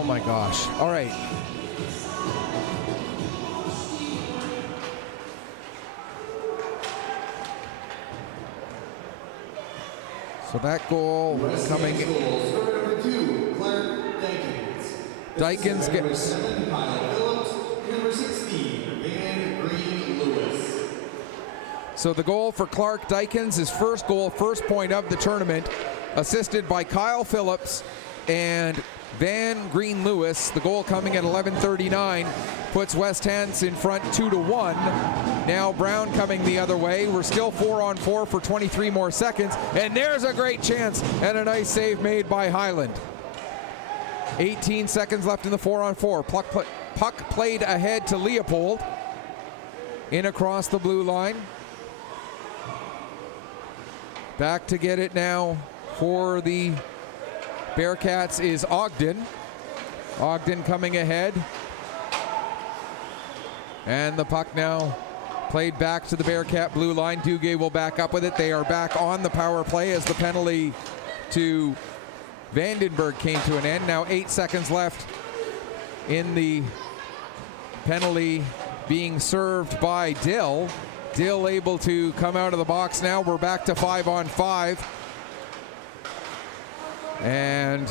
Oh my gosh. All right. So that goal coming. Dykins gets. So the goal for Clark Dykins, his first goal, first point of the tournament, assisted by Kyle Phillips and Van Green Lewis. The goal coming at 11:39 puts West Hants in front 2-1. Now Brown coming the other way. We're still 4-on-4 for 23 more seconds. And there's a great chance and a nice save made by Highland. 18 seconds left in the 4-on-4. Puck played ahead to Leopold. In across the blue line. Back to get it now for the Bearcats is Ogden. Ogden coming ahead. And the puck now played back to the Bearcat blue line. Duguay will back up with it. They are back on the power play as the penalty to Vandenberg came to an end. Now 8 seconds left in the penalty being served by Dill. Dill able to come out of the box now. We're back to 5-on-5. And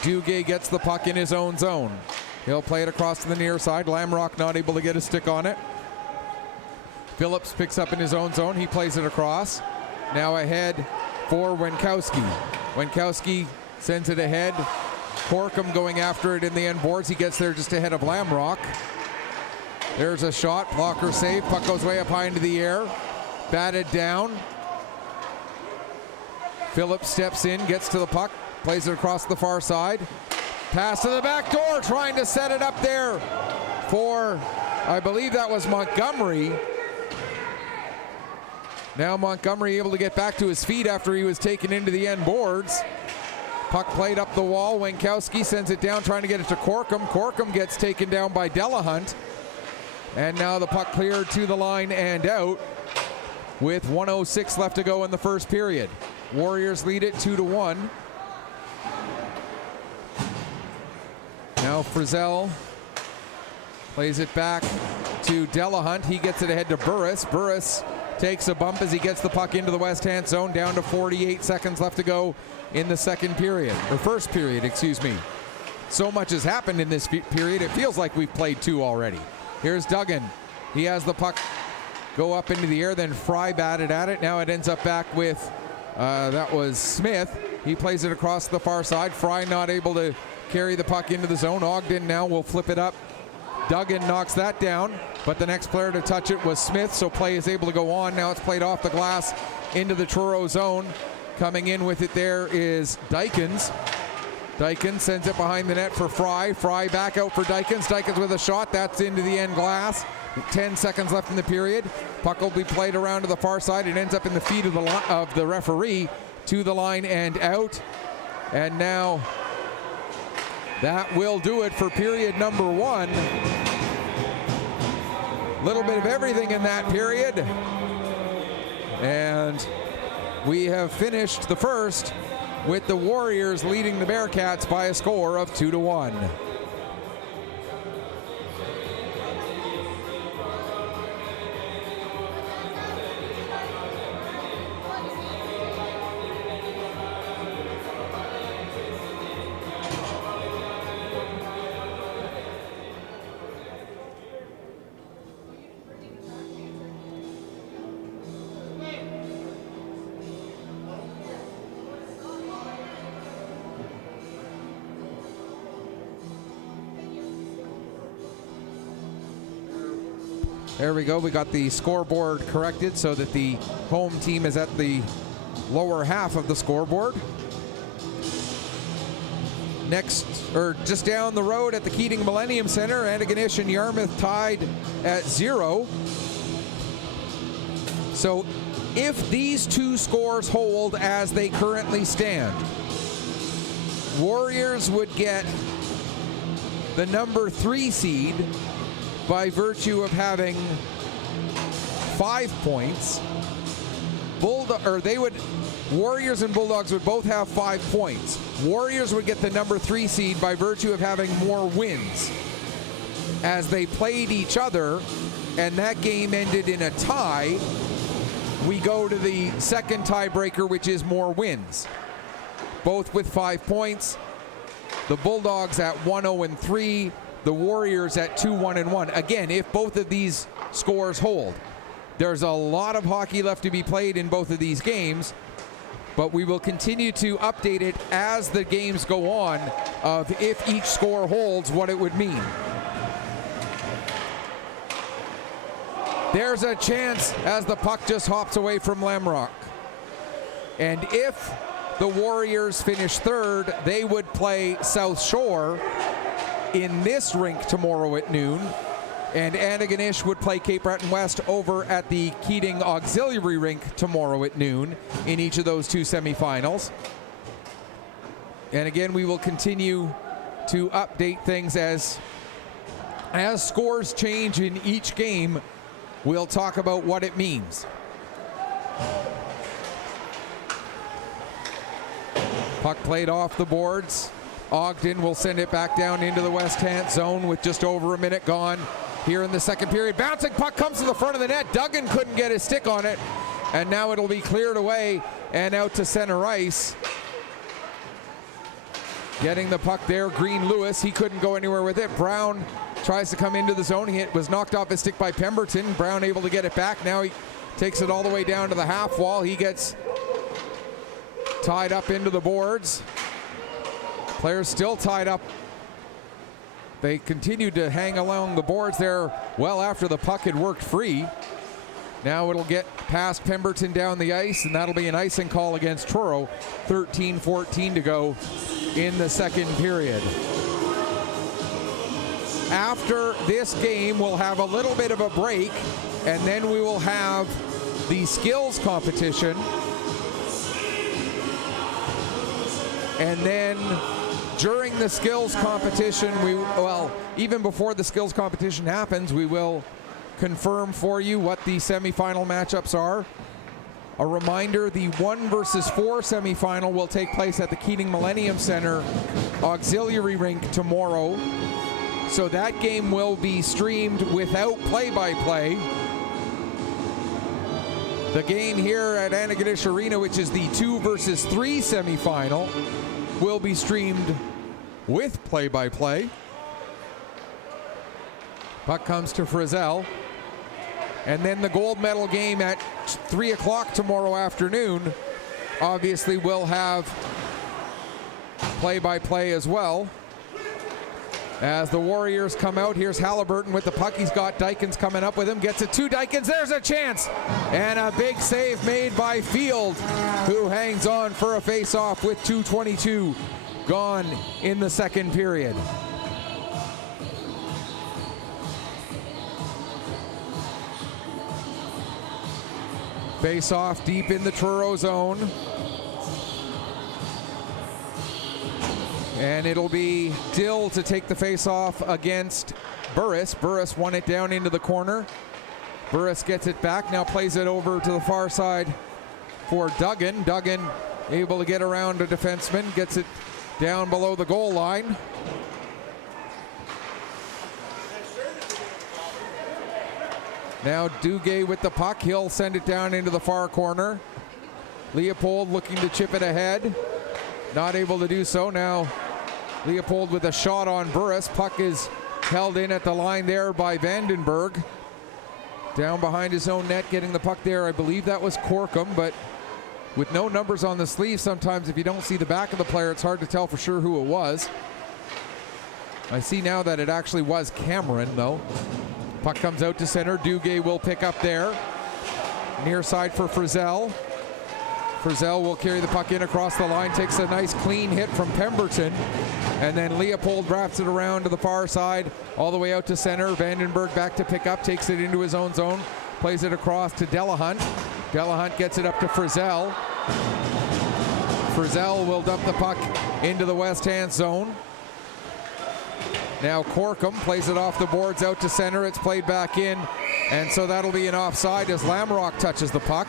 Duguay gets the puck in his own zone. He'll play it across to the near side. Lamrock not able to get a stick on it. Phillips picks up in his own zone. He plays it across. Now ahead for Winkowski. Winkowski sends it ahead. Corkum going after it in the end boards. He gets there just ahead of Lamrock. There's a shot, blocker save, puck goes way up high into the air, batted down. Phillips steps in, gets to the puck, plays it across the far side. Pass to the back door, trying to set it up there for, I believe that was Montgomery. Now Montgomery able to get back to his feet after he was taken into the end boards. Puck played up the wall, Winkowski sends it down, trying to get it to Corkum. Corkum gets taken down by Delahunt. And now the puck cleared to the line and out with 1:06 left to go in the first period. Warriors lead it 2-1. Now Frizzell plays it back to Delahunt. He gets it ahead to Burris. Burris takes a bump as he gets the puck into the West Hand zone. Down to 48 seconds left to go in the second period, or first period, excuse me. So much has happened in this period, it feels like we've played two already. Here's Duggan. He has the puck go up into the air, then Fry batted at it. Now it ends up back with, that was Smith. He plays it across the far side. Fry not able to carry the puck into the zone. Ogden now will flip it up. Duggan knocks that down, but the next player to touch it was Smith, so play is able to go on. Now it's played off the glass into the Truro zone. Coming in with it there is Dykins. Dykins sends it behind the net for Fry. Fry back out for Dykins. Dykins with a shot. That's into the end glass. 10 seconds left in the period. Puck will be played around to the far side. It ends up in the feet of the referee to the line and out. And now that will do it for period number one. Little bit of everything in that period. And we have finished the first with the Warriors leading the Bearcats by a score of 2-1. There we go. We got the scoreboard corrected so that the home team is at the lower half of the scoreboard. Next, or just down the road at the Keating Millennium Center, Antigonish and Yarmouth tied at 0. So if these two scores hold as they currently stand, Warriors would get the number 3 seed by virtue of having 5 points. They would Warriors and Bulldogs would both have 5 points. Warriors would get the number 3 seed by virtue of having more wins. As they played each other, and that game ended in a tie, we go to the second tiebreaker, which is more wins. Both with 5 points. The Bulldogs at 1-0-3, the Warriors at 2-1-1. Again, if both of these scores hold. There's a lot of hockey left to be played in both of these games, but we will continue to update it as the games go on of if each score holds, what it would mean. There's a chance as the puck just hops away from Lamrock. And if the Warriors finish third, they would play South Shore in this rink tomorrow at noon. And Antigonish would play Cape Breton West over at the Keating Auxiliary Rink tomorrow at noon in each of those 2 semifinals. And again, we will continue to update things as scores change in each game. We'll talk about what it means. Puck played off the boards. Ogden will send it back down into the west-hand zone with just over a minute gone here in the second period. Bouncing puck comes to the front of the net. Duggan couldn't get his stick on it. And now it'll be cleared away and out to center ice. Getting the puck there, Green Lewis. He couldn't go anywhere with it. Brown tries to come into the zone. He was knocked off his stick by Pemberton. Brown able to get it back. Now he takes it all the way down to the half wall. He gets tied up into the boards. Players still tied up. They continued to hang along the boards there well after the puck had worked free. Now it'll get past Pemberton down the ice, and that'll be an icing call against Truro. 13-14 to go in the second period. After this game, we'll have a little bit of a break, and then we will have the skills competition. And then during the skills competition, even before the skills competition happens, we will confirm for you what the semifinal matchups are. A reminder, the 1 versus 4 semifinal will take place at the Keating Millennium Center Auxiliary Rink tomorrow. So that game will be streamed without play-by-play. The game here at Antigonish Arena, which is the 2 versus 3 semifinal, will be streamed with play-by-play. Puck comes to Frizzell. And then the gold medal game at 3 o'clock tomorrow afternoon obviously will have play-by-play as well. As the Warriors come out, here's Halliburton with the puck. He's got Dykins coming up with him. Gets it to Dykins. There's a chance. And a big save made by Field, who hangs on for a face-off with 2:22 gone in the second period. Face-off deep in the Truro zone. And it'll be Dill to take the face-off against Burris. Burris won it down into the corner. Burris gets it back, now plays it over to the far side for Duggan. Duggan able to get around a defenseman, gets it down below the goal line. Now Duguay with the puck. He'll send it down into the far corner. Leopold looking to chip it ahead. Not able to do so. Now Leopold with a shot on Burris. Puck is held in at the line there by Vandenberg. Down behind his own net, getting the puck there. I believe that was Corkum, but with no numbers on the sleeve, sometimes if you don't see the back of the player, it's hard to tell for sure who it was. I see now that it actually was Cameron, though. Puck comes out to center. Duguay will pick up there. Near side for Frizzell. Frizzell will carry the puck in across the line, takes a nice clean hit from Pemberton, and then Leopold drafts it around to the far side, all the way out to center. Vandenberg back to pick up, takes it into his own zone, plays it across to Delahunt. Delahunt gets it up to Frizzell. Frizzell will dump the puck into the west-hand zone. Now Corkum plays it off the boards out to center. It's played back in, and so that'll be an offside as Lamrock touches the puck.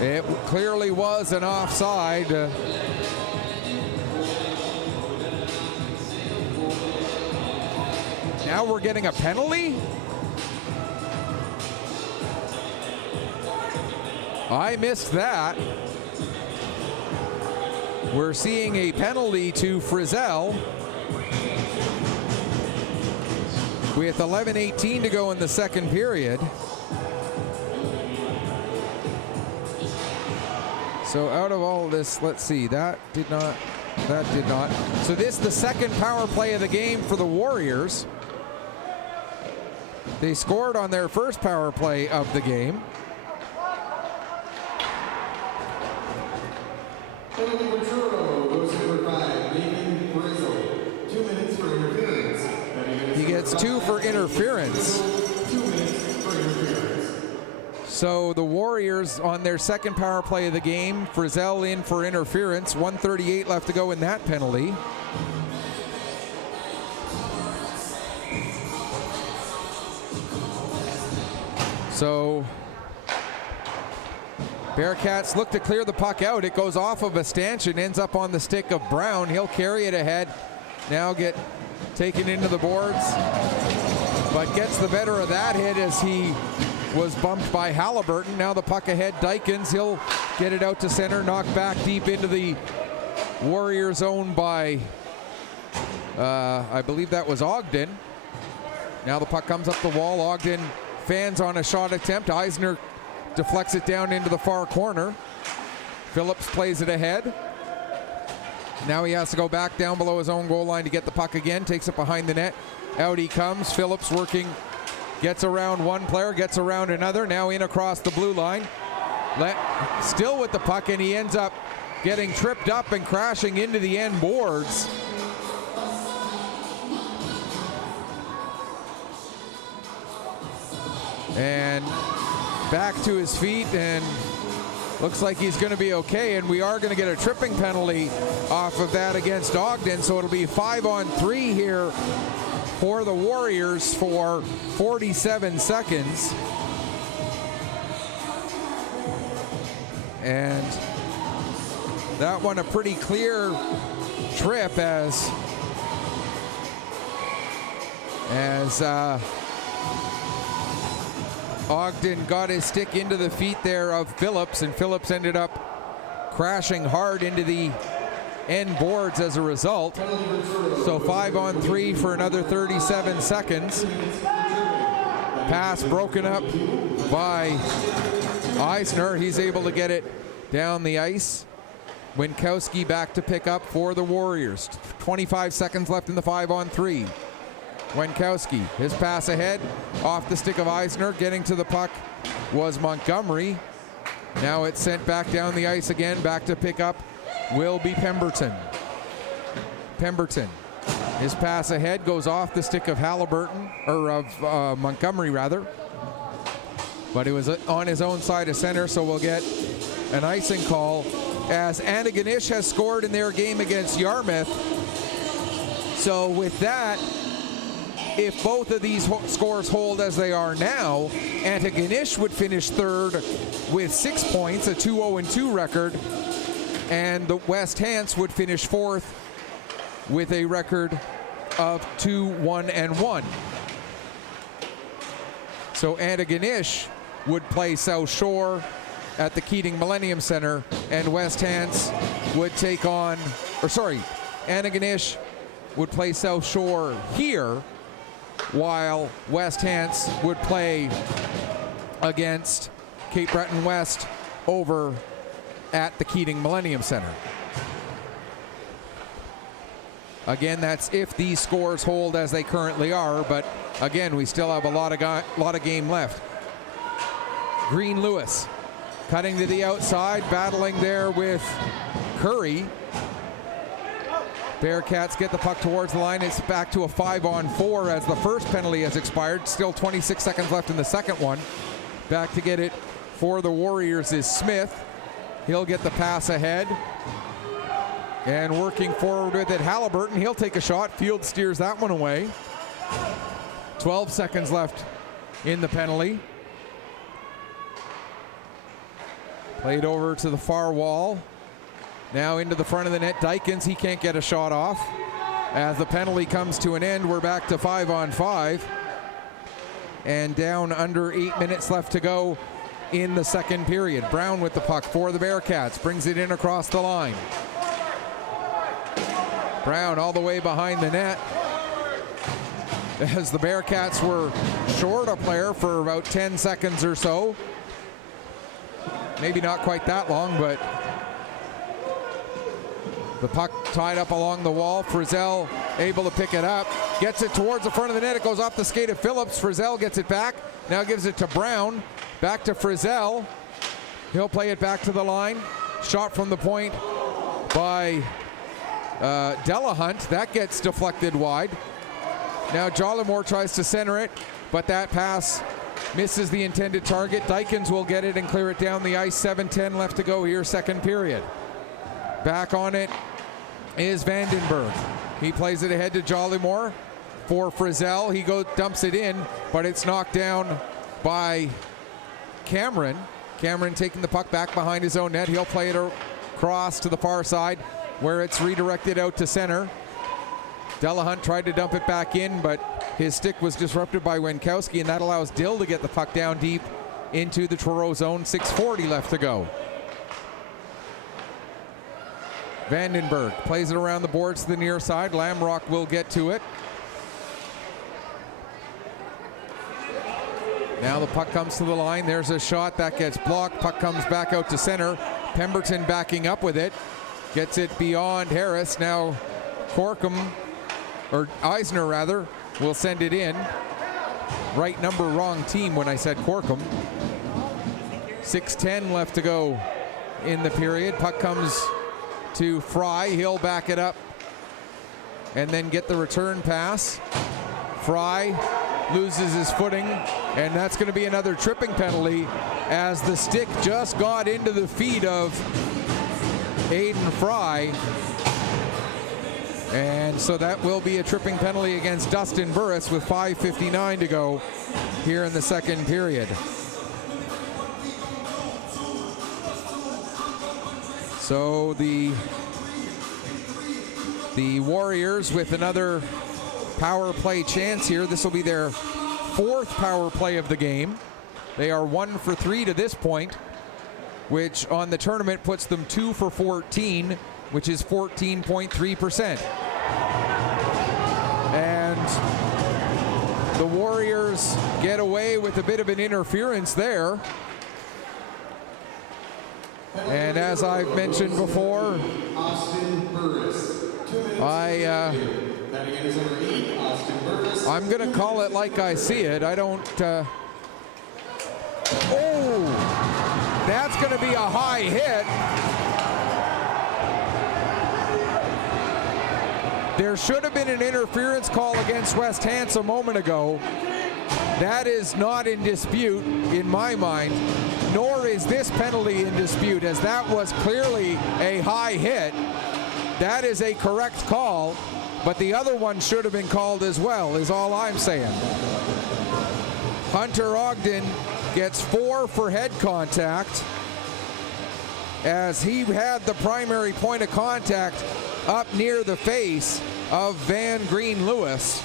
It clearly was an offside. Now we're getting a penalty? I missed that. We're seeing a penalty to Frizzell with 11:18 to go in the second period. So out of all of this, let's see, that did not. So this is the second power play of the game for the Warriors. They scored on their first power play of the game. He gets 2 for interference. So the Warriors on their second power play of the game, Frizzell in for interference, 1:38 left to go in that penalty. So Bearcats look to clear the puck out. It goes off of a stanchion, ends up on the stick of Brown. He'll carry it ahead. Now get taken into the boards, but gets the better of that hit as he was bumped by Halliburton. Now the puck ahead, Dykins. He'll get it out to center, knocked back deep into the Warrior zone by, I believe that was Ogden. Now the puck comes up the wall. Ogden fans on a shot attempt. Eisner deflects it down into the far corner. Phillips plays it ahead. Now he has to go back down below his own goal line to get the puck again. Takes it behind the net. Out he comes. Phillips working. Gets around one player. Gets around another. Now in across the blue line. Still with the puck, and he ends up getting tripped up and crashing into the end boards. And back to his feet, and looks like he's going to be okay, and we are going to get a tripping penalty off of that against Ogden, so it'll be 5-on-3 here for the Warriors for 47 seconds. And that one a pretty clear trip as Ogden got his stick into the feet there of Phillips, and Phillips ended up crashing hard into the end boards as a result. So 5-on-3 for another 37 seconds. Pass broken up by Eisner. He's able to get it down the ice. Winkowski back to pick up for the Warriors. 25 seconds left in the 5-on-3. Winkowski, his pass ahead, off the stick of Eisner. Getting to the puck was Montgomery. Now it's sent back down the ice again. Back to pick up will be Pemberton. His pass ahead goes off the stick of Montgomery rather. But it was on his own side of center, so we'll get an icing call as Antigonish has scored in their game against Yarmouth. So with that, if both of these scores hold as they are now, Antigonish would finish third with 6 points, a 2-0-2 record, and the West Hants would finish fourth with a record of 2-1-1. So Antigonish would play South Shore at the Keating Millennium Center, and West Hants would take on, Antigonish would play South Shore here, while West Hants would play against Cape Breton West over at the Keating Millennium Center. Again, that's if these scores hold as they currently are, but again, we still have a lot of game left. Green Lewis cutting to the outside, battling there with Curry. Bearcats get the puck towards the line. It's back to a 5-on-4 as the first penalty has expired. Still 26 seconds left in the second one. Back to get it for the Warriors is Smith. He'll get the pass ahead. And working forward with it, Halliburton. He'll take a shot. Field steers that one away. 12 seconds left in the penalty. Played over to the far wall. Now into the front of the net. Dykins, he can't get a shot off. As the penalty comes to an end, we're back to 5-on-5. And down under 8 minutes left to go in the second period. Brown with the puck for the Bearcats. Brings it in across the line. Brown all the way behind the net. As the Bearcats were short a player for about 10 seconds or so. Maybe not quite that long, but the puck tied up along the wall. Frizzell able to pick it up. Gets it towards the front of the net. It goes off the skate of Phillips. Frizzell gets it back. Now gives it to Brown. Back to Frizzell. He'll play it back to the line. Shot from the point by Delahunt. That gets deflected wide. Now Jollymore tries to center it, but that pass misses the intended target. Dykins will get it and clear it down the ice. 7:10 left to go here, second period. Back on it is Vandenberg. He plays it ahead to Jollymore for Frizzell. He dumps it in, but it's knocked down by Cameron. Cameron taking the puck back behind his own net. He'll play it across to the far side where it's redirected out to center. Delahunt tried to dump it back in, but his stick was disrupted by Winkowski, and that allows Dill to get the puck down deep into the Truro zone. 6:40 left to go. Vandenberg plays it around the boards to the near side. Lamrock will get to it. Now the puck comes to the line. There's a shot that gets blocked. Puck comes back out to center. Pemberton backing up with it. Gets it beyond Harris. Now Corkum, or Eisner rather, will send it in. Right number, wrong team when I said Corkum. 6:10 left to go in the period. Puck comes to Fry. He'll back it up and then get the return pass. Fry loses his footing, and that's going to be another tripping penalty as the stick just got into the feet of Aiden Fry. And so that will be a tripping penalty against Dustin Burris with 5:59 to go here in the second period. So the Warriors with another power play chance here. This will be their fourth power play of the game. They are 1 for 3 to this point, which on the tournament puts them 2 for 14, which is 14.3%. And the Warriors get away with a bit of an interference there. And as I've mentioned before, I'm going to call it like I see it. I don't... Oh! That's going to be a high hit. There should have been an interference call against West Hants a moment ago. That is not in dispute in my mind, nor is this penalty in dispute, as that was clearly a high hit. That is a correct call, but the other one should have been called as well, is all I'm saying. Hunter Ogden gets 4 for head contact, as he had the primary point of contact up near the face of Van Green Lewis.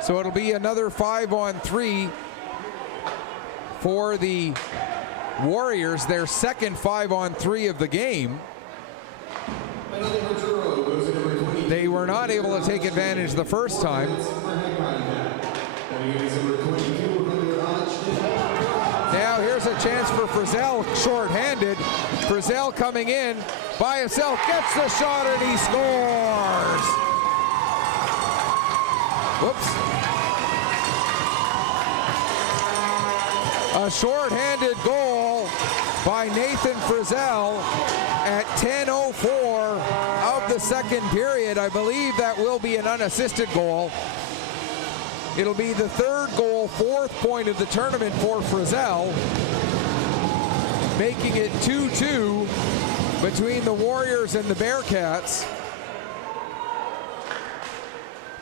So it'll be another 5-on-3 for the Warriors, their second 5-on-3 of the game. They were not able to take advantage the first time. Now here's a chance for Frizzell, short-handed. Frizzell coming in by himself, gets the shot, and he scores. Whoops. A short-handed goal by Nathan Frizzell at 10:04 of the second period. I believe that will be an unassisted goal. It'll be the third goal, 4th point of the tournament for Frizzell, making it 2-2 between the Warriors and the Bearcats.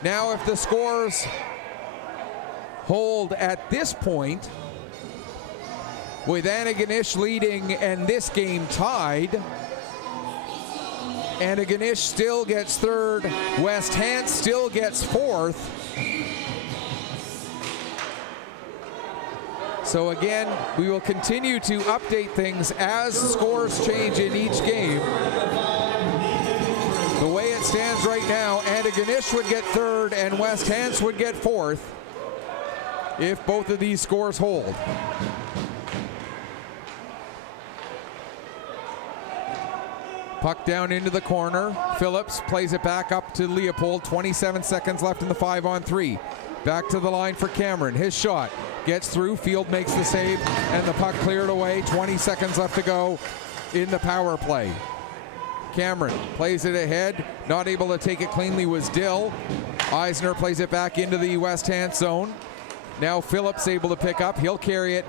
Now, if the scores hold at this point, with Antigonish leading and this game tied. Antigonish still gets third. West Hants still gets fourth. So again, we will continue to update things as scores change in each game. The way it stands right now, Antigonish would get third and West Hants would get fourth if both of these scores hold. Puck down into the corner. Phillips plays it back up to Leopold. 27 seconds left in the 5-on-3. Back to the line for Cameron. His shot gets through. Field makes the save, and the puck cleared away. 20 seconds left to go in the power play. Cameron plays it ahead. Not able to take it cleanly was Dill. Eisner plays it back into the West Hants zone. Now Phillips able to pick up. He'll carry it,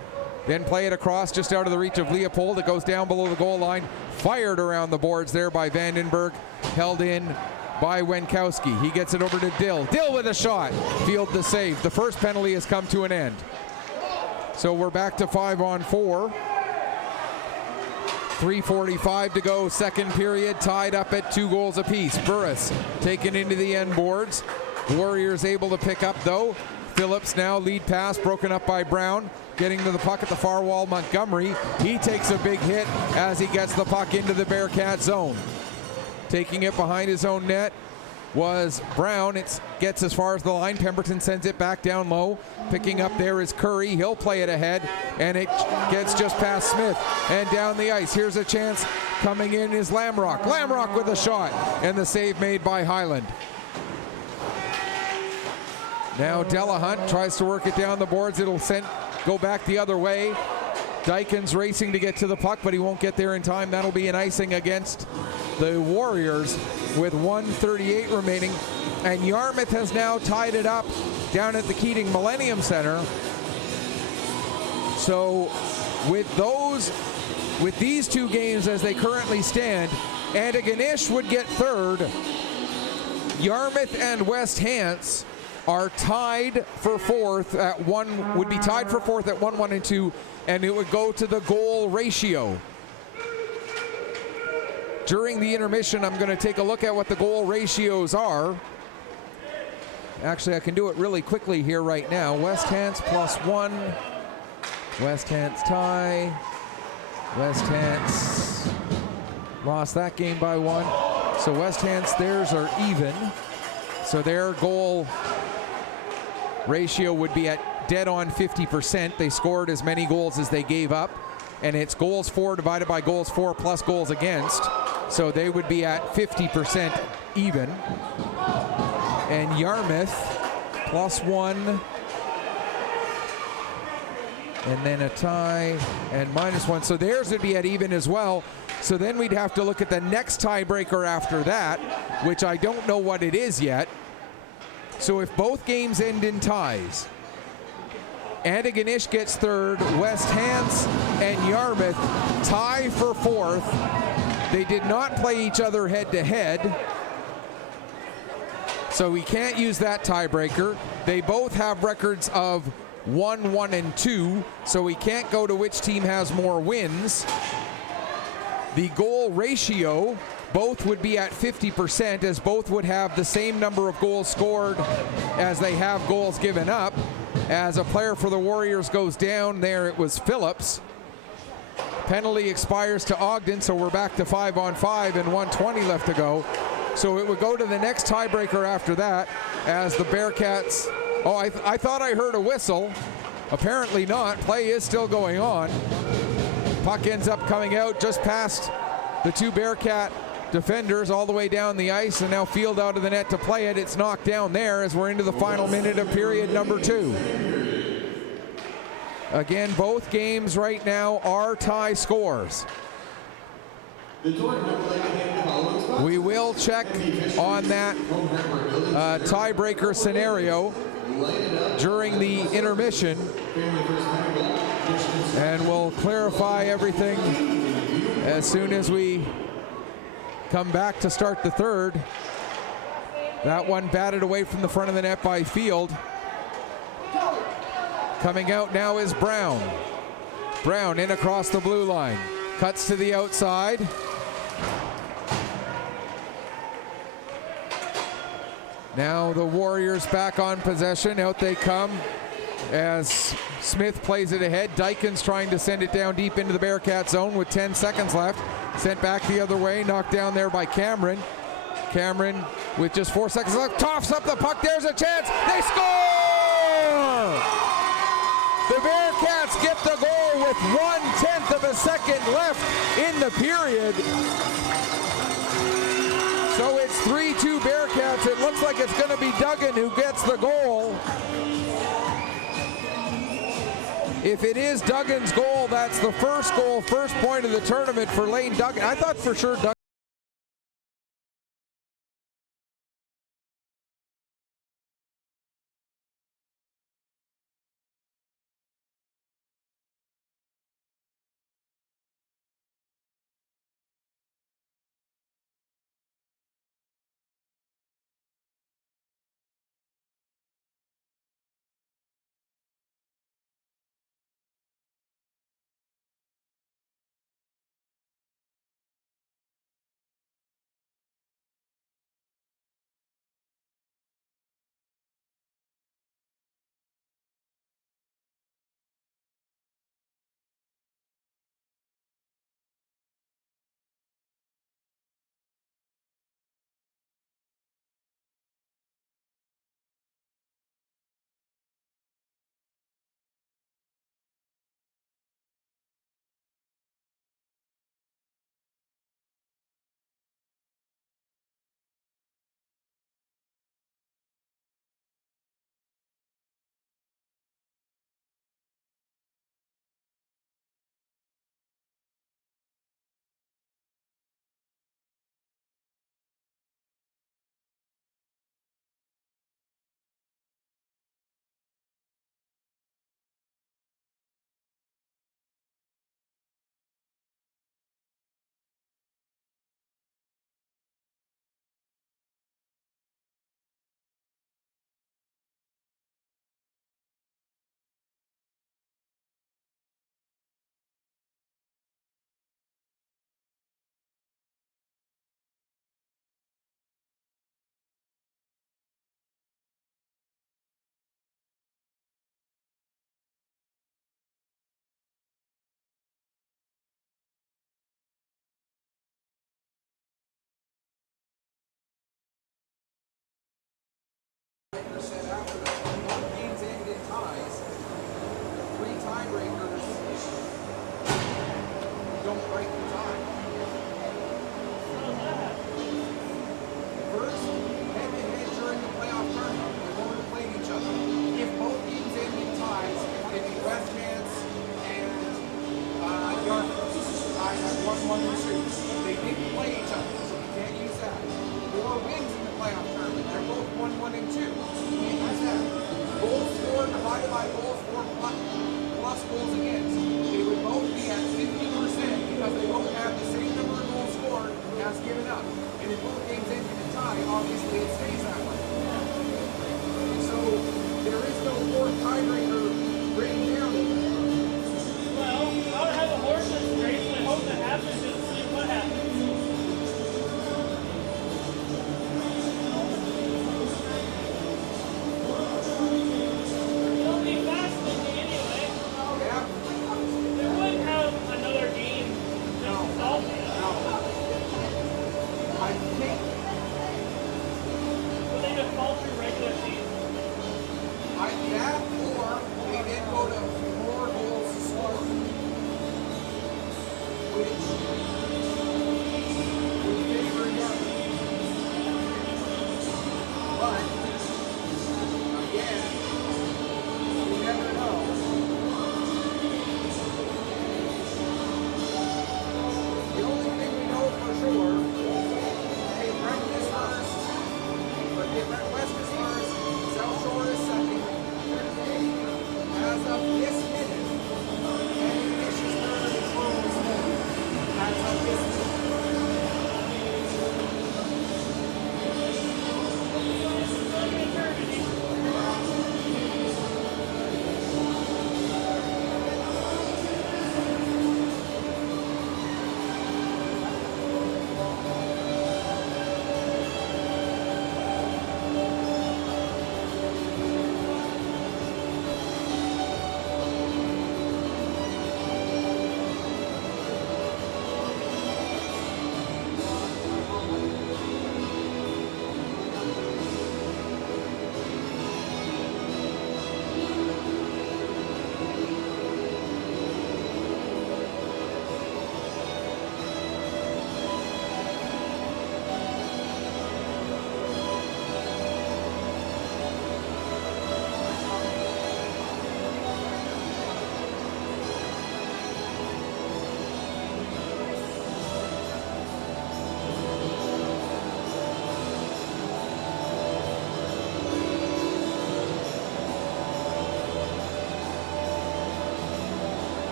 then play it across just out of the reach of Leopold. It goes down below the goal line. Fired around the boards there by Vandenberg. Held in by Wenkowski. He gets it over to Dill. Dill with a shot. Field the save. The first penalty has come to an end. So we're back to 5-on-4. 3:45 to go, second period, tied up at 2 goals apiece. Burris taken into the end boards. Warriors able to pick up though. Phillips now lead pass broken up by Brown. Getting to the puck at the far wall, Montgomery. He takes a big hit as he gets the puck into the Bearcat zone. Taking it behind his own net was Brown. It gets as far as the line. Pemberton sends it back down low. Picking up there is Curry. He'll play it ahead, and it gets just past Smith and down the ice. Here's a chance. Coming in is Lamrock. Lamrock with a shot, and the save made by Highland. Now Delahunt tries to work it down the boards. It'll go back the other way. Dykens racing to get to the puck, but he won't get there in time. That'll be an icing against the Warriors with 1:38 remaining. And Yarmouth has now tied it up down at the Keating Millennium Center. So with these two games as they currently stand, Antigonish would get third. Yarmouth and West Hants are tied for fourth at 1, would be tied for fourth at 1, 1, and 2, and it would go to the goal ratio. During the intermission, I'm going to take a look at what the goal ratios are. Actually, I can do it really quickly here right now. West Hants +1. West Hants tie. West Hants lost that game by 1. So West Hants, theirs are even. So their goal ratio would be at dead on 50%. They scored as many goals as they gave up. And it's goals for divided by goals for plus goals against. So they would be at 50% even. And Yarmouth +1. And then a tie and -1. So theirs would be at even as well. So then we'd have to look at the next tiebreaker after that, which I don't know what it is yet. So if both games end in ties, Antigonish gets third, West Hants and Yarmouth tie for fourth. They did not play each other head-to-head, so we can't use that tiebreaker. They both have records of 1, 1, and 2, so we can't go to which team has more wins. The goal ratio, both would be at 50%, as both would have the same number of goals scored as they have goals given up. As a player for the Warriors goes down there, it was Phillips. Penalty expires to Ogden, so we're back to 5-on-5 and 1:20 left to go. So it would go to the next tiebreaker after that, as the Bearcats, I thought I heard a whistle. Apparently not. Play is still going on. Puck ends up coming out just past the two Bearcat defenders all the way down the ice, and now Field out of the net to play it. It's knocked down there as we're into the final minute of period number 2. Again, both games right now are tie scores. We will check on that tiebreaker scenario during the intermission, and we'll clarify everything as soon as we come back to start the third. That one batted away from the front of the net by Field. Coming out now is Brown. Brown in across the blue line. Cuts to the outside. Now the Warriors back on possession. Out they come as Smith plays it ahead. Dykins trying to send it down deep into the Bearcat zone with 10 seconds left. Sent back the other way. Knocked down there by Cameron. Cameron with just 4 seconds left. Toffs up the puck. There's a chance. They score! The Bearcats get the goal with 1/10 of a second left in the period. So it's 3-2 Bearcats. It looks like it's going to be Duggan who gets the goal. If it is Duggan's goal, that's the first goal, first point of the tournament for Lane Duggan. I thought for sure Duggan. Goals against. They would both be at 50% because they both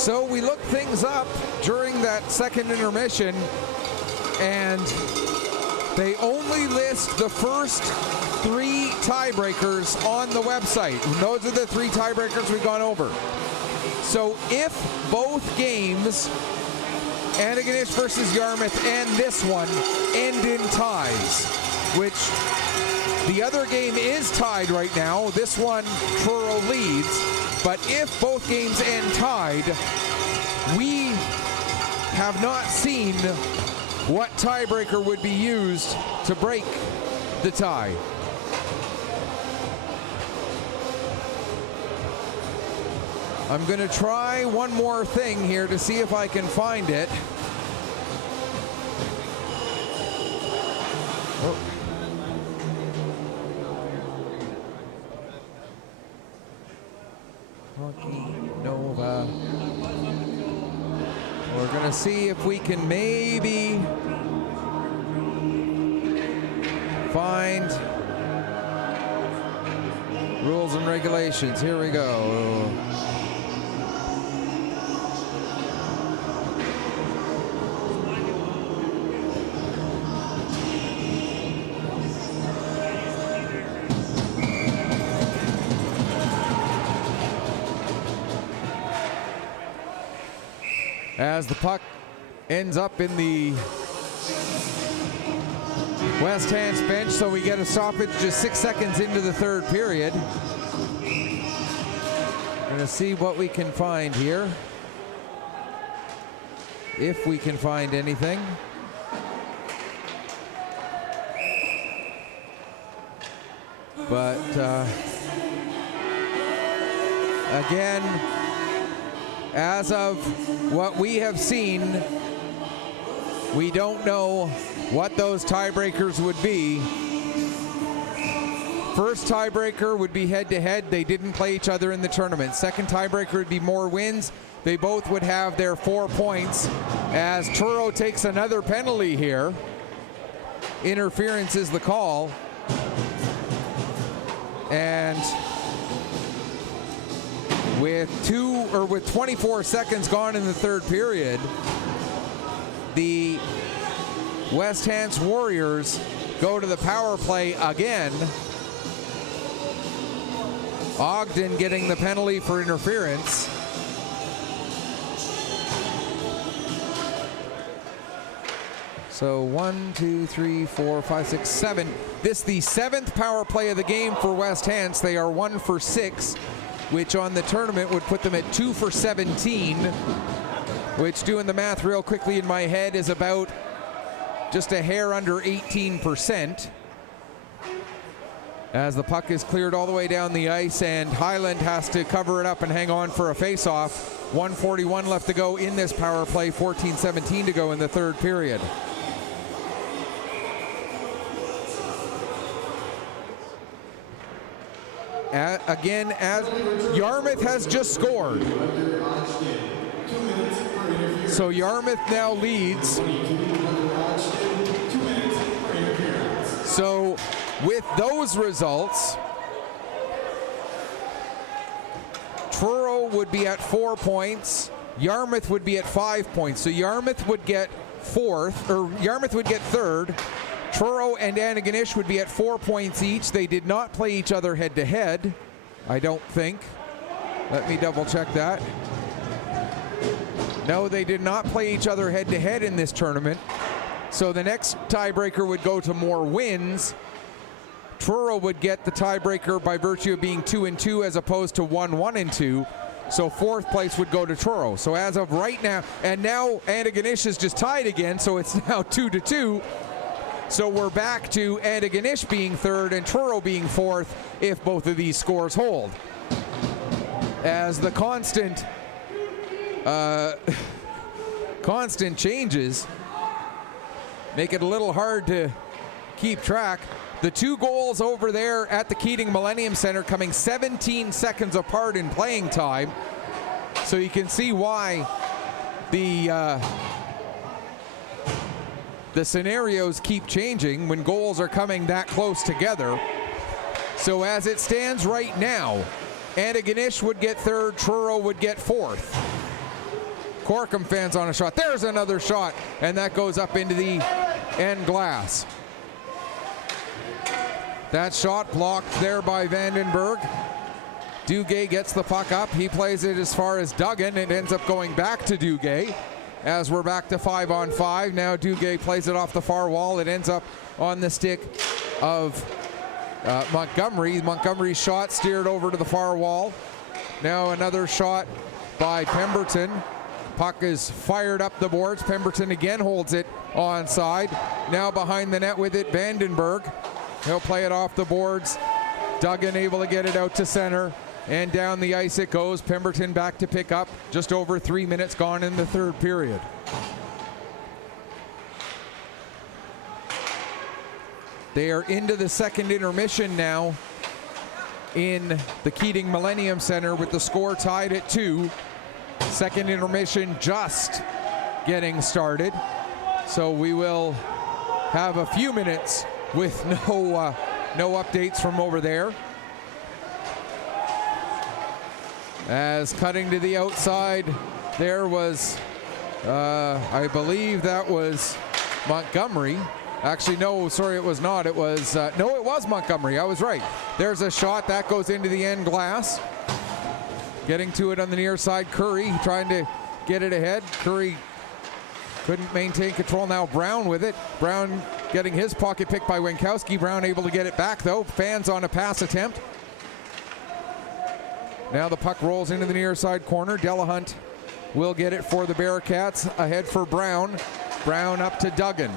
So we looked things up during that second intermission, and they only list the first 3 tiebreakers on the website. Those are the 3 tiebreakers we've gone over. So if both games, Antigonish versus Yarmouth and this one, end in ties, which the other game is tied right now. This one, Truro leads. But if both games end tied, we have not seen what tiebreaker would be used to break the tie. I'm going to try one more thing here to see if I can find it. Oh. Hockey Nova. We're going to see if we can maybe find rules and regulations. Here we go. As the puck ends up in the West Hands bench, so we get a stoppage just 6 seconds into the third period. Gonna see what we can find here, if we can find anything. But again, as of what we have seen, we don't know what those tiebreakers would be. First tiebreaker would be head-to-head. They didn't play each other in the tournament. Second tiebreaker would be more wins. They both would have their 4 points. As Truro takes another penalty here, interference is the call. And with 24 seconds gone in the third period, the West Hants Warriors go to the power play again. Ogden getting the penalty for interference. So 1, 2, 3, 4, 5, 6, 7. This the 7th power play of the game for West Hants. They are 1 for 6. Which on the tournament would put them at 2 for 17, which, doing the math real quickly in my head, is about just a hair under 18%. As the puck is cleared all the way down the ice, and Highland has to cover it up and hang on for a face-off. 1:41 left to go in this power play, 14:17 to go in the third period. Again, as Yarmouth has just scored. So Yarmouth now leads. So with those results, Truro would be at 4 points. Yarmouth would be at 5 points. So Yarmouth would get Yarmouth would get third. Truro and Antigonish would be at 4 points each. They did not play each other head-to-head, I don't think. Let me double-check that. No, they did not play each other head-to-head in this tournament. So the next tiebreaker would go to more wins. Truro would get the tiebreaker by virtue of being 2-2 as opposed to 1-1-2. So 4th place would go to Truro. So as of right now, and now Antigonish is just tied again, so it's now 2-2. So we're back to Antigonish being 3rd and Truro being 4th if both of these scores hold. As the constant changes make it a little hard to keep track. The 2 goals over there at the Keating Millennium Center coming 17 seconds apart in playing time. So you can see why the scenarios keep changing when goals are coming that close together. So as it stands right now, Antigonish would get 3rd, Truro would get 4th. Corkum fans on a shot. There's another shot, and that goes up into the end glass. That shot blocked there by Vandenberg. Duguay gets the puck up. He plays it as far as Duggan. It ends up going back to Duguay as we're back to 5-on-5. Now Duguay plays it off the far wall. It ends up on the stick of Montgomery. Montgomery's shot steered over to the far wall. Now another shot by Pemberton. Puck is fired up the boards. Pemberton again holds it onside. Now behind the net with it, Vandenberg. He'll play it off the boards. Duggan able to get it out to center. And down the ice it goes. Pemberton back to pick up. Just over 3 minutes gone in the third period. They are into the second intermission now in the Keating Millennium Center with the score tied at 2. Second intermission just getting started. So we will have a few minutes with no updates from over there. As cutting to the outside, there was, I believe that was Montgomery. Actually, no, sorry, it was not. It was, no, it was Montgomery. I was right. There's a shot that goes into the end glass. Getting to it on the near side, Curry trying to get it ahead. Curry couldn't maintain control. Now Brown with it. Brown getting his pocket picked by Winkowski. Brown able to get it back though. Fans on a pass attempt. Now the puck rolls into the near side corner. Delahunt will get it for the Bearcats. Ahead for Brown. Brown up to Duggan.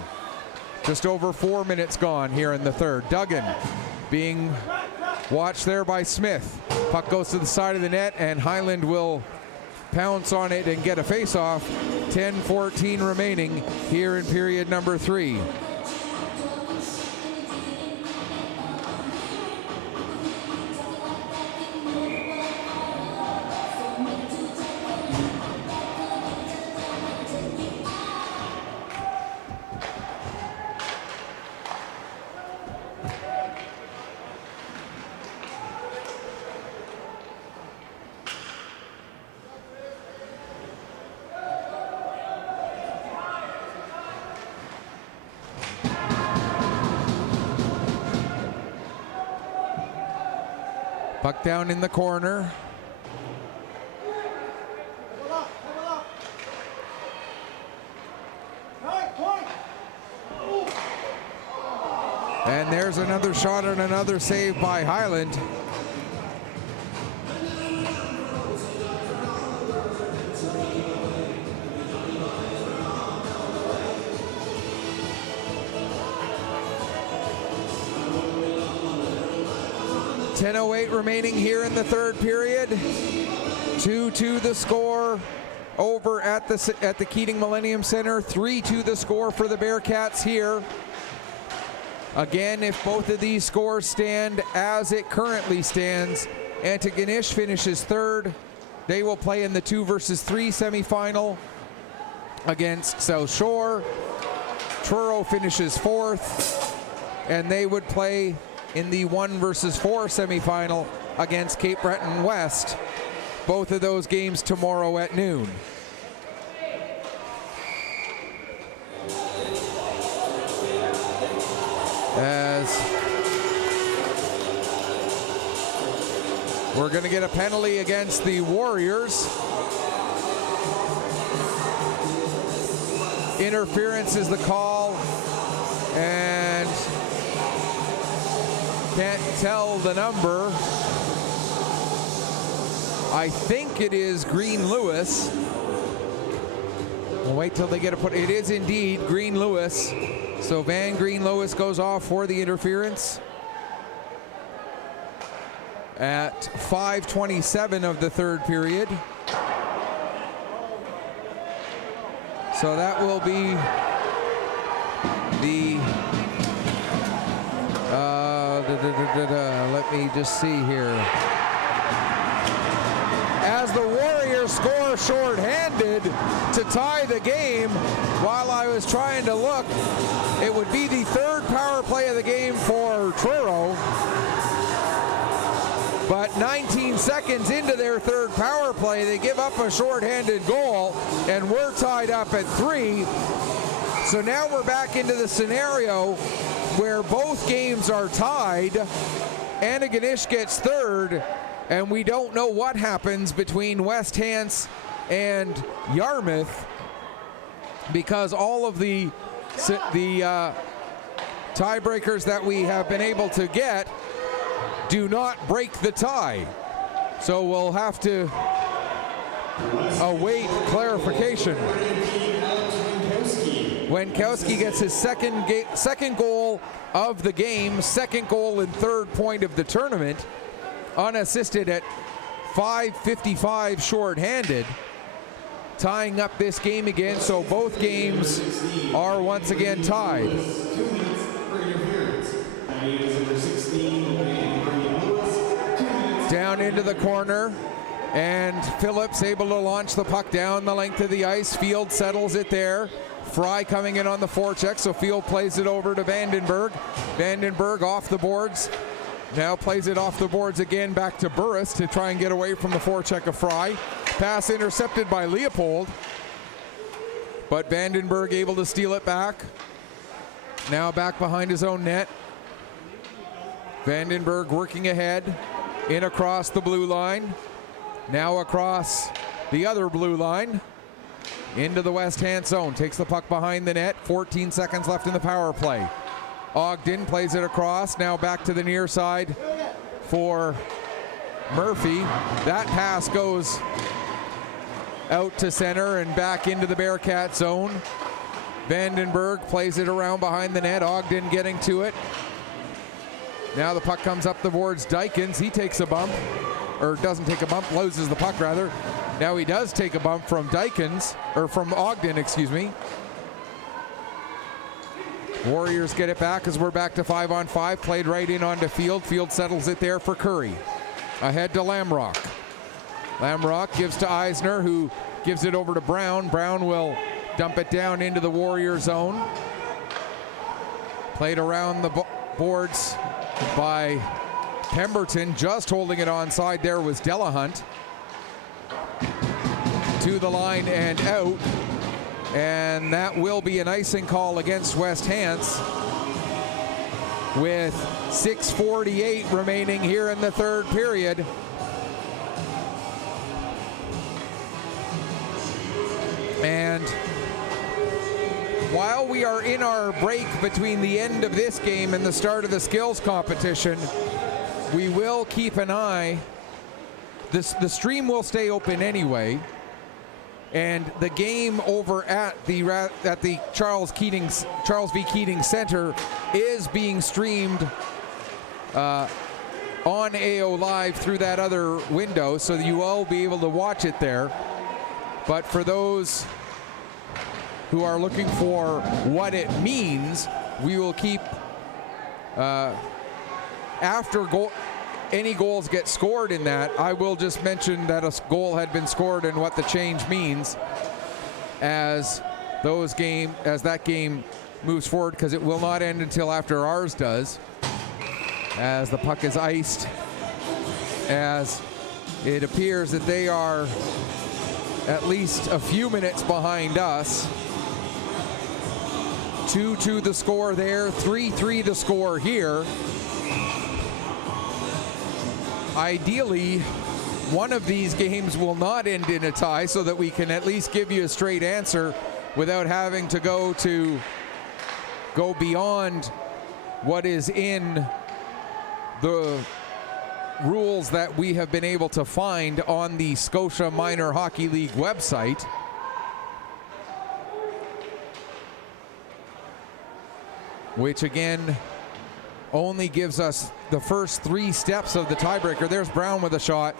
Just over 4 minutes gone here in the third. Duggan being watched there by Smith. Puck goes to the side of the net, and Highland will pounce on it and get a face-off. 10-14 remaining here in period number 3. Puck down in the corner. And there's another shot and another save by Highland. .10:08 remaining here in the third period. 2-2 the score over at the Keating Millennium Center. 3-2 the score for the Bearcats here. Again, if both of these scores stand as it currently stands, Antigonish finishes third. They will play in the 2 versus 3 semifinal against South Shore. Truro finishes fourth, and they would play in the 1 versus 4 semifinal against Cape Breton West. Both of those games tomorrow at noon. As we're going to get a penalty against the Warriors. Interference is the call, and can't tell the number. I think it is Green Lewis. We'll wait till they get a put. It is indeed Green Lewis. So Van Green Lewis goes off for the interference at 5:27 of the third period. So that will be the let me just see here. As the Warriors score shorthanded to tie the game, while I was trying to look, it would be the third power play of the game for Truro. But 19 seconds into their third power play, they give up a shorthanded goal, and we're tied up at 3. So now we're back into the scenario where both games are tied. Antigonish gets third, and we don't know what happens between West Hants and Yarmouth, because all of the tiebreakers that we have been able to get do not break the tie. So we'll have to await clarification. Winkowski gets his second goal of the game, second goal and third point of the tournament, unassisted at 5:55 shorthanded, tying up this game again. So both games are once again tied. Down into the corner, and Phillips able to launch the puck down the length of the ice. Field settles it there. Fry coming in on the forecheck, so Field plays it over to Vandenberg. Vandenberg off the boards. Now plays it off the boards again back to Burris to try and get away from the forecheck of Fry. Pass intercepted by Leopold, but Vandenberg able to steal it back. Now back behind his own net. Vandenberg working ahead, in across the blue line. Now across the other blue line, into the West Hand zone. Takes the puck behind the net. 14 seconds left in the power play. Ogden plays it across. Now back to the near side for Murphy. That pass goes out to center and back into the Bearcat zone. Vandenberg plays it around behind the net. Ogden getting to it. Now the puck comes up the boards. Dykins, he takes a bump, or doesn't take a bump, loses the puck rather. Now he does take a bump from Dykins, or from Ogden, excuse me. Warriors get it back as we're back to 5-on-5. Played right in onto Field. Field settles it there for Curry. Ahead to Lamrock. Lamrock gives to Eisner, who gives it over to Brown. Brown will dump it down into the Warrior zone. Played around the boards by Pemberton. Just holding it onside there was Delahunt. To the line and out. And that will be an icing call against West Hants with 6:48 remaining here in the third period. And while we are in our break between the end of this game and the start of the skills competition, we will keep an eye. The stream will stay open anyway. And the game over at the Charles V. Keating Center is being streamed on AO Live through that other window, so you will be able to watch it there. But for those who are looking for what it means, we will keep after any goals get scored in that. I will just mention that a goal had been scored and what the change means as that game moves forward, because it will not end until after ours does, as the puck is iced, as it appears that they are at least a few minutes behind us. 2-2 the score there, 3-3 the score here. Ideally, one of these games will not end in a tie, so that we can at least give you a straight answer without having to go beyond what is in the rules that we have been able to find on the Scotia Minor Hockey League website. Which again only gives us the first 3 steps of the tiebreaker. There's Brown with a shot,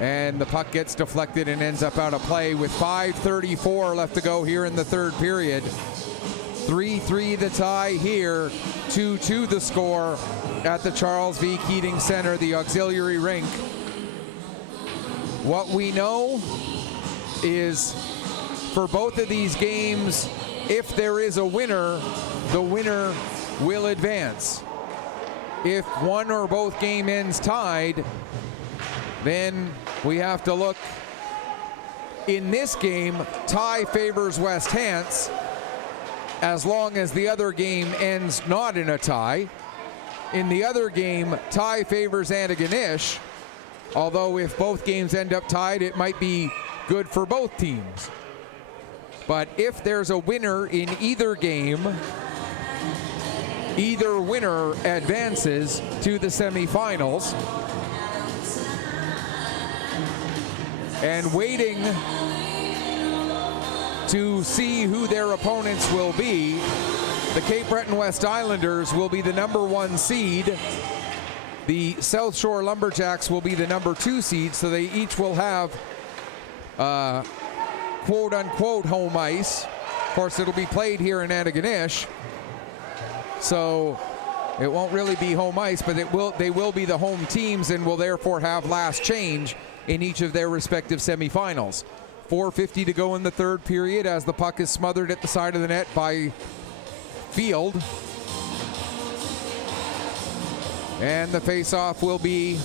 and the puck gets deflected and ends up out of play with 5:34 left to go here in the third period. 3-3 the tie here, 2-2 the score at the Charles V. Keating Center, the auxiliary rink. What we know is for both of these games, if there is a winner, the winner will advance. If one or both game ends tied, then we have to look. In this game, tie favors West Hants as long as the other game ends not in a tie. In the other game, tie favors Antigonish, although if both games end up tied, it might be good for both teams. But if there's a winner in either game, either winner advances to the semifinals. And waiting to see who their opponents will be, the Cape Breton West Islanders will be the #1 seed. The South Shore Lumberjacks will be the #2 seed, so they each will have quote-unquote home ice. Of course, it'll be played here in Antigonish, so it won't really be home ice, but they will be the home teams and will therefore have last change in each of their respective semifinals. 4:50 to go in the third period as the puck is smothered at the side of the net by Field. And the face-off will be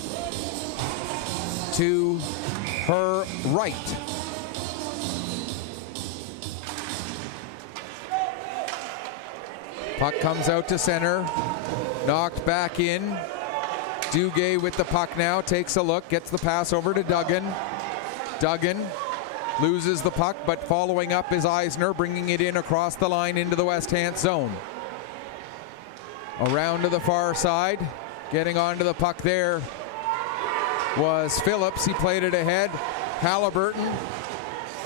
to her right. Puck comes out to center, knocked back in. Duguay with the puck now, takes a look, gets the pass over to Duggan. Duggan loses the puck, but following up is Eisner, bringing it in across the line into the West Hants zone. Around to the far side, getting onto the puck there was Phillips. He played it ahead. Halliburton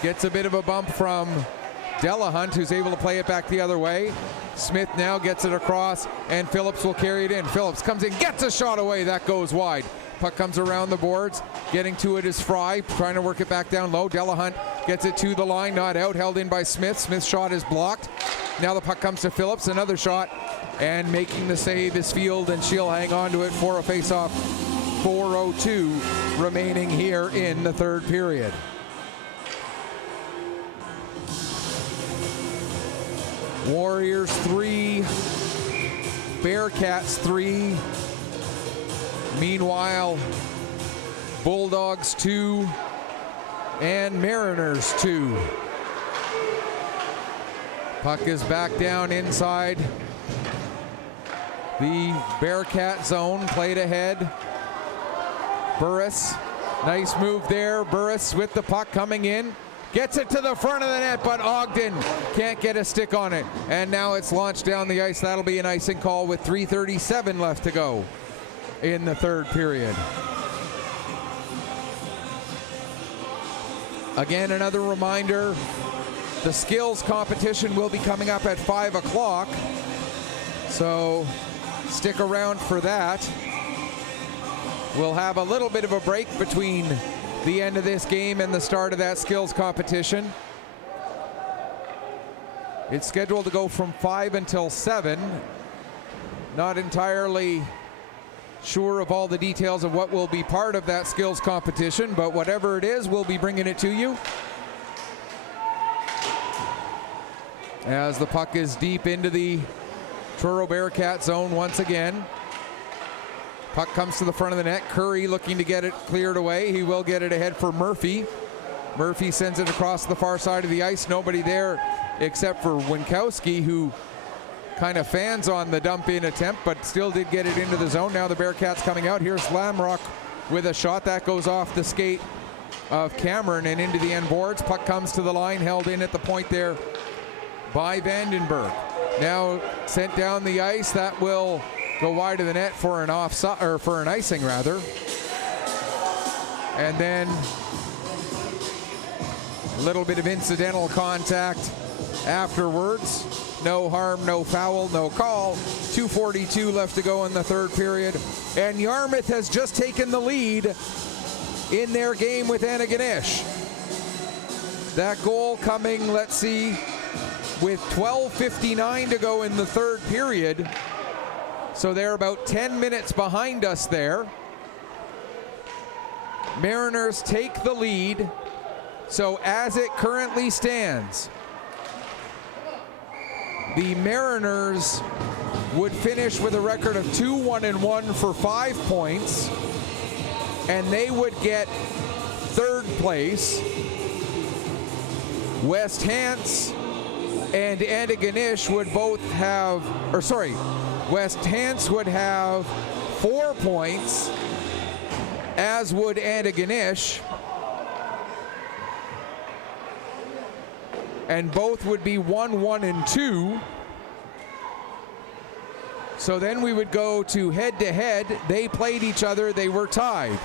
gets a bit of a bump from Delahunt, who's able to play it back the other way. Smith now gets it across, and Phillips will carry it in. Phillips comes in, gets a shot away. That goes wide. Puck comes around the boards. Getting to it is Fry, trying to work it back down low. Delahunt gets it to the line, not out, held in by Smith. Smith's shot is blocked. Now the puck comes to Phillips, another shot, and making the save is Field, and she'll hang on to it for a face-off. 4:02 remaining here in the third period. Warriors 3, Bearcats 3. Meanwhile, Bulldogs 2 and Mariners 2. Puck is back down inside the Bearcat zone, played ahead. Burris, nice move there. Burris with the puck coming in. Gets it to the front of the net, but Ogden can't get a stick on it. And now it's launched down the ice. That'll be an icing call with 3:37 left to go in the third period. Again, another reminder, the skills competition will be coming up at 5 o'clock. So stick around for that. We'll have a little bit of a break between the end of this game and the start of that skills competition. It's scheduled to go from 5 until 7. Not entirely sure of all the details of what will be part of that skills competition, but whatever it is, we'll be bringing it to you. As the puck is deep into the Truro Bearcat zone once again. Puck comes to the front of the net. Curry looking to get it cleared away. He will get it ahead for Murphy. Murphy sends it across the far side of the ice. Nobody there except for Winkowski, who kind of fans on the dump-in attempt, but still did get it into the zone. Now the Bearcats coming out. Here's Lamrock with a shot. That goes off the skate of Cameron and into the end boards. Puck comes to the line, held in at the point there by Vandenberg. Now sent down the ice. That will go wide of the net for an offside, or for an icing rather. And then a little bit of incidental contact afterwards. No harm, no foul, no call. 2:42 left to go in the third period. And Yarmouth has just taken the lead in their game with Antigonish. That goal coming, let's see, with 12:59 to go in the third period. So they're about 10 minutes behind us there. Mariners take the lead. So as it currently stands, the Mariners would finish with a record of 2-1-1 for 5 points. and they would get third place. West Hants and Antigonish would both have, West Hants would have 4 points, as would Antigonish, and both would be 1, 1, and 2. So then we would go to head-to-head. They played each other. They were tied.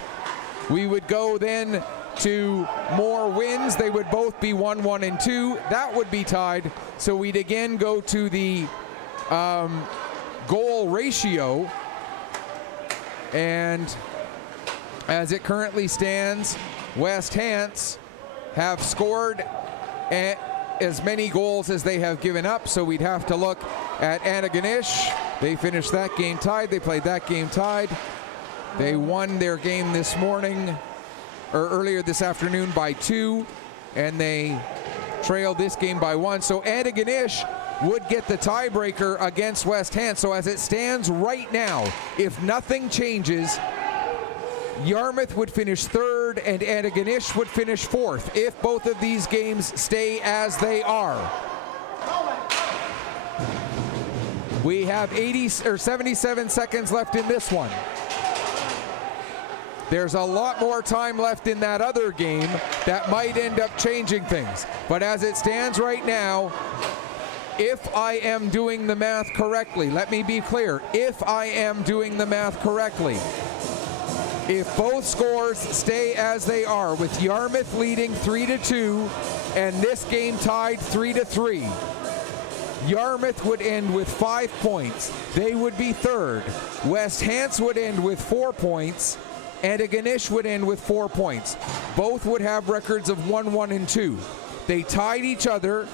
We would go then to more wins. They would both be 1, 1, and 2. That would be tied. So we'd again go to the goal ratio. And as it currently stands, West Hants have scored as many goals as they have given up. So we'd have to look at Antigonish. They finished that game tied. They played that game tied. They won their game this morning, or earlier this afternoon, by 2, and they trailed this game by 1. So Antigonish would get the tiebreaker against West Hants. So as it stands right now, if nothing changes, Yarmouth would finish 3rd and Antigonish would finish 4th if both of these games stay as they are. We have 77 seconds left in this one. There's a lot more time left in that other game that might end up changing things. But as it stands right now, if I am doing the math correctly, let me be clear, if I am doing the math correctly, if both scores stay as they are, with Yarmouth leading 3-2 and this game tied 3-3, Yarmouth would end with 5 points. They would be 3rd. West Hants would end with 4 points. Antigonish would end with 4 points. Both would have records of 1, 1, and 2. They tied each other.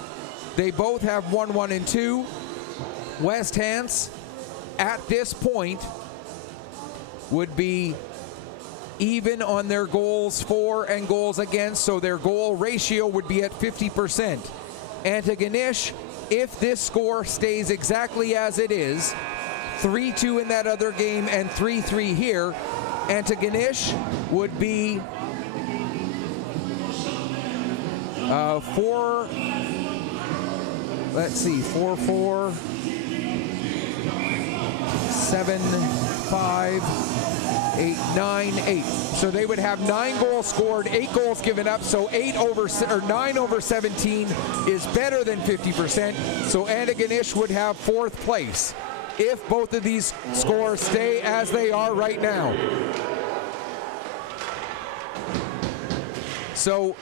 They both have 1, 1, and 2. West Hants, at this point, would be even on their goals for and goals against, so their goal ratio would be at 50%. Antigonish, if this score stays exactly as it is, 3-2 in that other game and 3-3 here, Antigonish would be 4, 4, 7, 5, 8, 9, 8. So they would have 9 goals scored, 8 goals given up. So 9 over 17 is better than 50%. So Antigonish would have 4th place if both of these scores stay as they are right now. So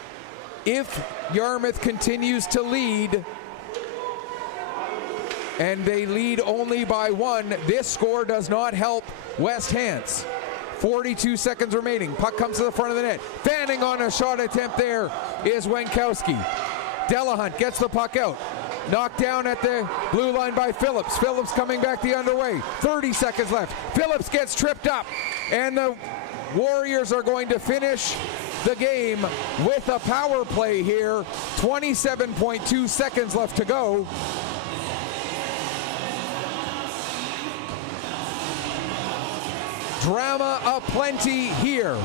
if Yarmouth continues to lead, and they lead only by 1, this score does not help West Hants. 42 seconds remaining. Puck comes to the front of the net. Fanning on a shot attempt there is Wenkowski. Delahunt gets the puck out. Knocked down at the blue line by Phillips. Phillips coming back the underway. 30 seconds left. Phillips gets tripped up. And the Warriors are going to finish the game with a power play here. 27.2 seconds left to go. Drama aplenty here.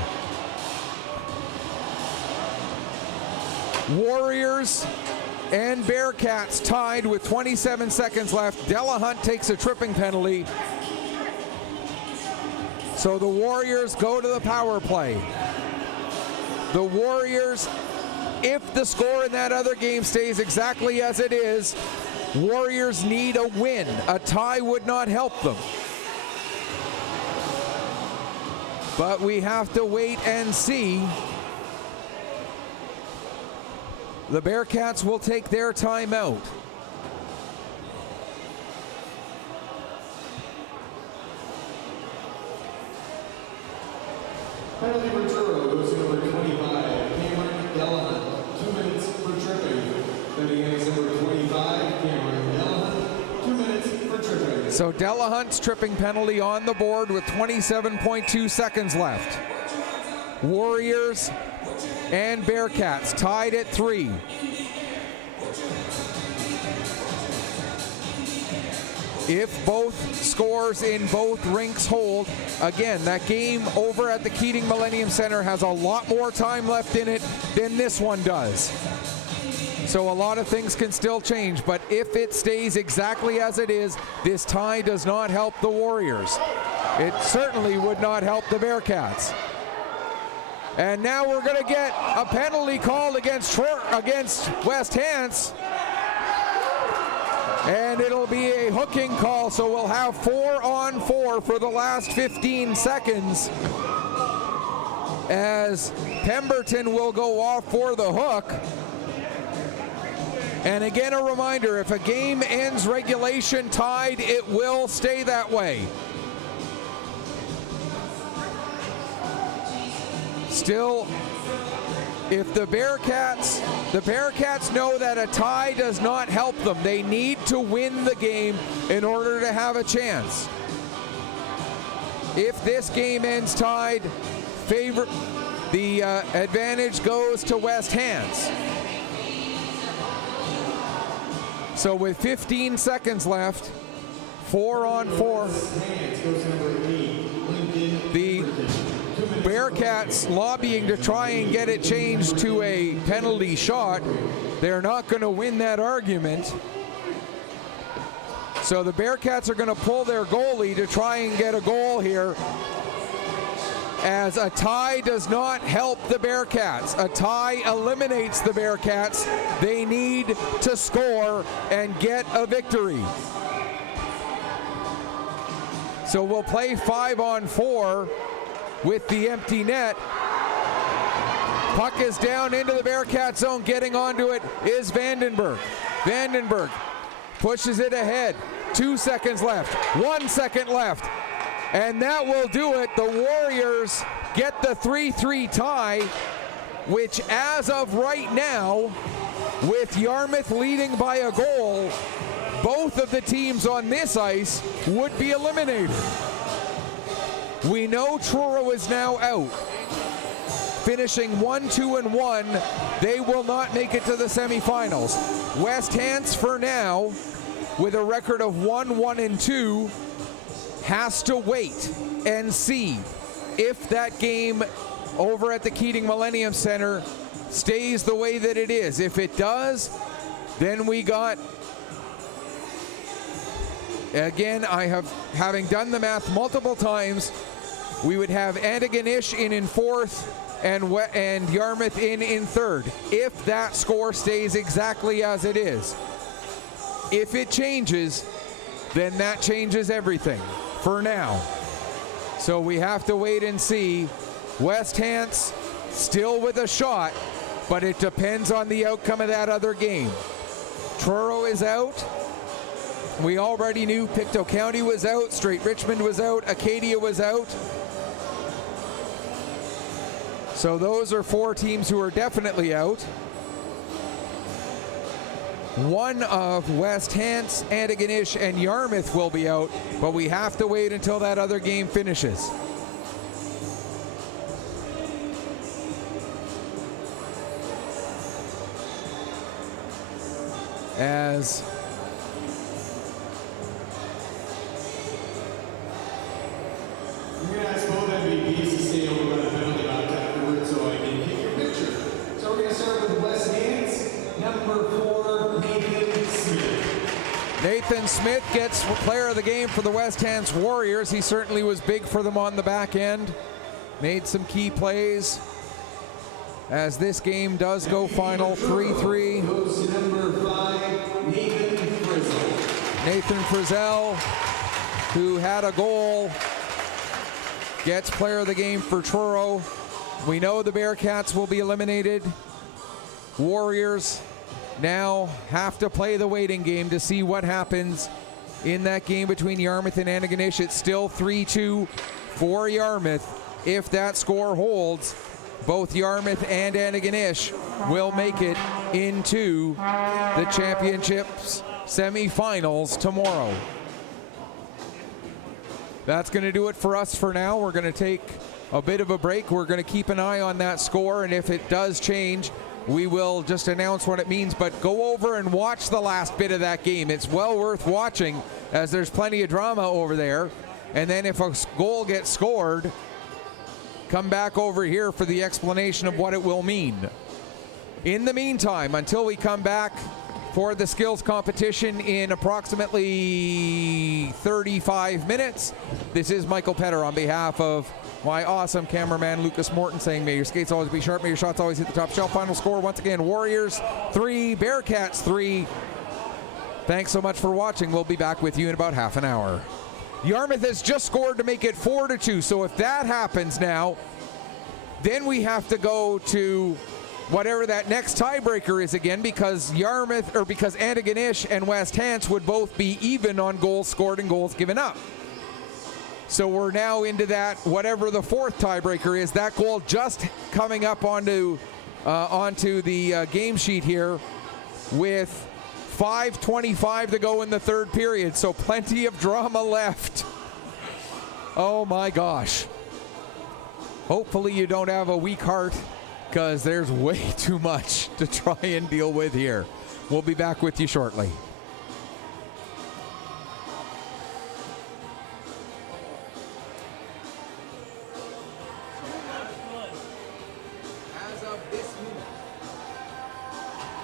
Warriors and Bearcats tied with 27 seconds left. Delahunt takes a tripping penalty. So the Warriors go to the power play. The Warriors, if the score in that other game stays exactly as it is, Warriors need a win. A tie would not help them. But we have to wait and see. The Bearcats will take their timeout. Penalty for Truro goes to number 25, Cameron Delahunt, 2 minutes for tripping. Then again, number 25, Cameron Delahunt, 2 minutes for tripping. So Delahunt's tripping penalty on the board with 27.2 seconds left. Warriors and Bearcats tied at 3. If both scores in both rinks hold, again, that game over at the Keating Millennium Center has a lot more time left in it than this one does. So a lot of things can still change, but if it stays exactly as it is, this tie does not help the Warriors. It certainly would not help the Bearcats. And now we're going to get a penalty called against West Hants. And it'll be a hooking call, so we'll have 4-on-4 for the last 15 seconds as Pemberton will go off for the hook. And again, a reminder, if a game ends regulation tied, it will stay that way. Still, if the Bearcats know that a tie does not help them. They need to win the game in order to have a chance. If this game ends tied, the advantage goes to West Hants. So with 15 seconds left, 4-on-4. The Bearcats lobbying to try and get it changed to a penalty shot. They're not going to win that argument. So the Bearcats are going to pull their goalie to try and get a goal here, as a tie does not help the Bearcats. A tie eliminates the Bearcats. They need to score and get a victory. So we'll play 5-on-4 with the empty net. Puck is down into the Bearcat zone. Getting onto it is Vandenberg. Vandenberg pushes it ahead. 2 seconds left. 1 second left. And that will do it. The Warriors get the 3-3 tie, which as of right now, with Yarmouth leading by a goal, both of the teams on this ice would be eliminated. We know Truro is now out. Finishing 1-2-1, they will not make it to the semifinals. West Hants, for now, with a record of 1-1-2, has to wait and see if that game over at the Keating Millennium Center stays the way that it is. If it does, then we got, again, having done the math multiple times, we would have Antigonish in fourth and Yarmouth in third, if that score stays exactly as it is. If it changes, then that changes everything for now. So we have to wait and see. West Hants still with a shot, but it depends on the outcome of that other game. Truro is out. We already knew Pictou County was out, Strait Richmond was out, Acadia was out. So those are 4 teams who are definitely out. One of West Hants, Antigonish, and Yarmouth will be out, but we have to wait until that other game finishes. As I'm going to ask both MVPs to stay over by the penalty box afterwards so I can take your picture. So we're going to start with West Hants, number 4, Nathan Smith. Nathan Smith gets player of the game for the West Hants Warriors. He certainly was big for them on the back end. Made some key plays as this game does go final 3-3. Goes to number 5, Nathan Frizzell. Nathan Frizzell, who had a goal, gets player of the game for Truro. We know the Bearcats will be eliminated. Warriors now have to play the waiting game to see what happens in that game between Yarmouth and Antigonish. It's still 3-2 for Yarmouth. If that score holds, both Yarmouth and Antigonish will make it into the championships semifinals tomorrow. That's going to do it for us for now. We're going to take a bit of a break. We're going to keep an eye on that score, and if it does change, we will just announce what it means. But go over and watch the last bit of that game. It's well worth watching as there's plenty of drama over there. And then if a goal gets scored, come back over here for the explanation of what it will mean. In the meantime, until we come back for the skills competition in approximately 35 minutes, this is Michael Petter on behalf of my awesome cameraman Lucas Morton saying, may your skates always be sharp, may your shots always hit the top shelf. Final score, once again, Warriors 3, Bearcats 3. Thanks so much for watching. We'll be back with you in about half an hour. Yarmouth has just scored to make it 4-2, so if that happens now, then we have to go to whatever that next tiebreaker is again, because because Antigonish and West Hants would both be even on goals scored and goals given up. So we're now into that, whatever the fourth tiebreaker is, that goal just coming up onto the game sheet here with 5:25 to go in the third period, so plenty of drama left. Oh my gosh. Hopefully you don't have a weak heart, because there's way too much to try and deal with here. We'll be back with you shortly. As of this minute,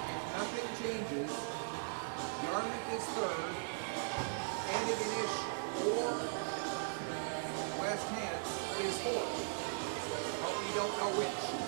if nothing changes, Yarmouth is third, Antigonish or West Hants is fourth. But we don't know which.